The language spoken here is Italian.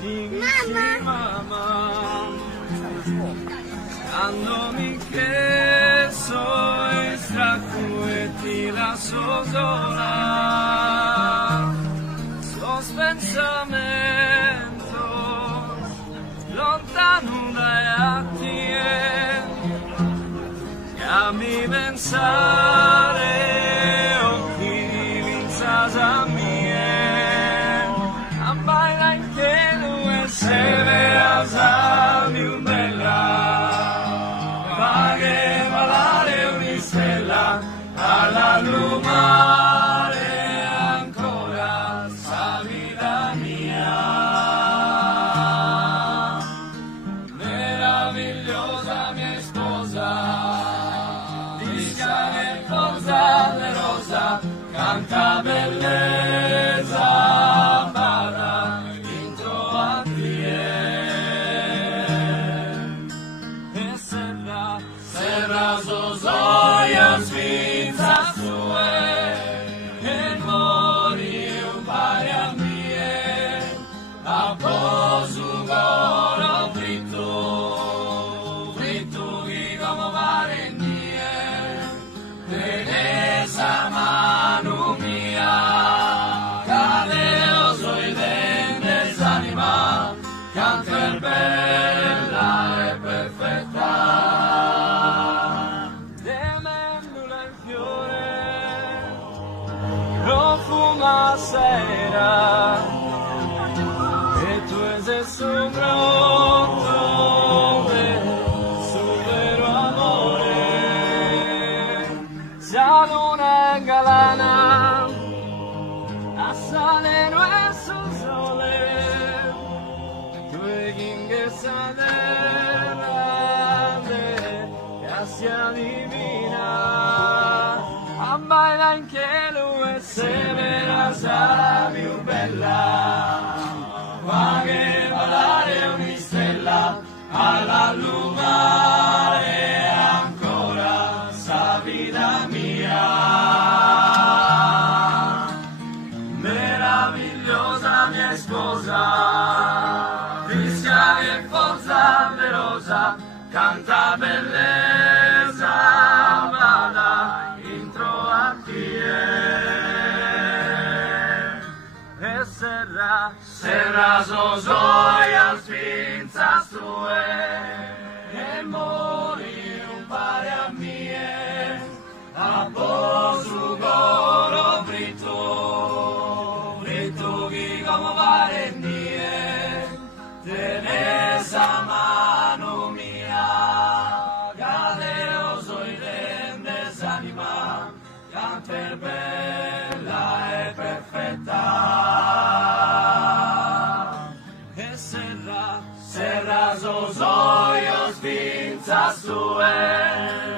Mama, andomi che soy stracueti la sola, sos pensamento lontano dai atti e a mi pensare occhi l'inzasa mie a baila in che se veas a più bella, paghe valare un'istella alla lumare ancora sa vita mia, meravigliosa mia sposa, dice che cosa le rosa, canta bellezza, para intro a Serra zozoia sfința sue e mori un pari a mie a posu goro frittu che come pare mie tenesa manu mia cadeo soi dendes anima canter bella e perfetta profuma sera e tu eres su pronto su vero amore la luna galana assale nuestro sole tu ingresa de gracia divina baila in che lui se verás a più bella, paghe valare un'istella alla lumare ancora sa vita mia, meravigliosa mia sposa, fischia e forza velosa, canta bellezza, vada intro a e serra zozoia sfința sue e mori un pare a mie a posu goro frittu che come pare mie tenesa mano mia cadeo soi dendes anima canter bella e perfetta e serra zozoio sfința sue